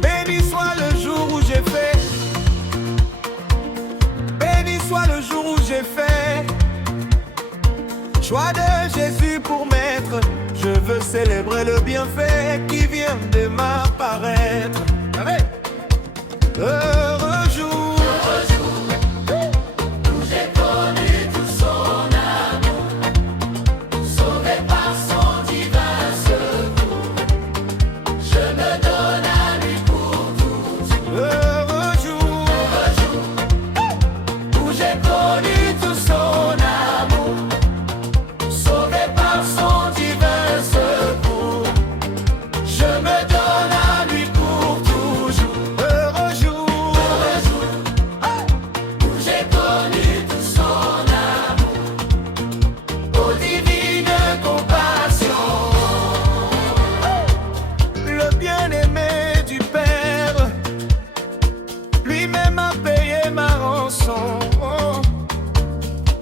Béni soit le jour où j'ai fait, béni soit le jour où j'ai fait choix de Jésus pour maître. Je veux célébrer le bienfait qui vient de m'apparaître. Heureux jour, où j'ai connu tout son amour, sauvé par son divin secours. Je me donne à lui pour tout. heureux jour, Où j'ai connu tout son amour, sauvé par son divin secours. Je me donne à lui pour toujours. heureux jour, Où j'ai connu tout son amour, ô divine compassion. le bien-aimé du Père, lui-même a payé ma rançon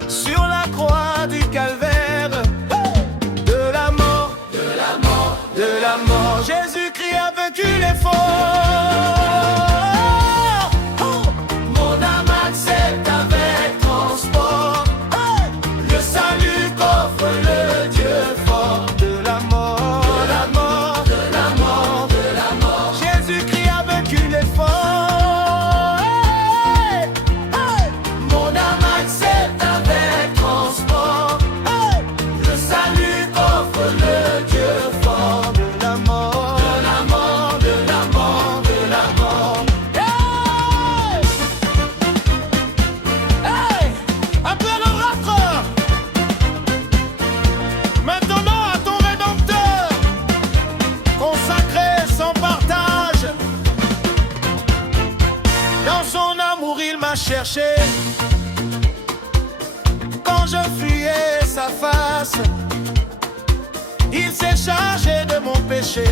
sur la croix du calvaire, de la mort, de la mort. Jésus-Christ a vaincu les forts. Mon âme accepte avec transport le salut qu'offre le Dieu fort. De la mort, de la mort, De la mort, de la mort, Jésus-Christ a vaincu les forts. mon âme accepte avec transport le salut qu'offre le Dieu fort. De la mort, De la mort, de la mort, de la mort. hey, un peu le rafre. Maintenant à ton Rédempteur, consacré sans partage. Dans son amour il m'a cherché. Quand je fuyais sa face, il s'est chargé de mon péché.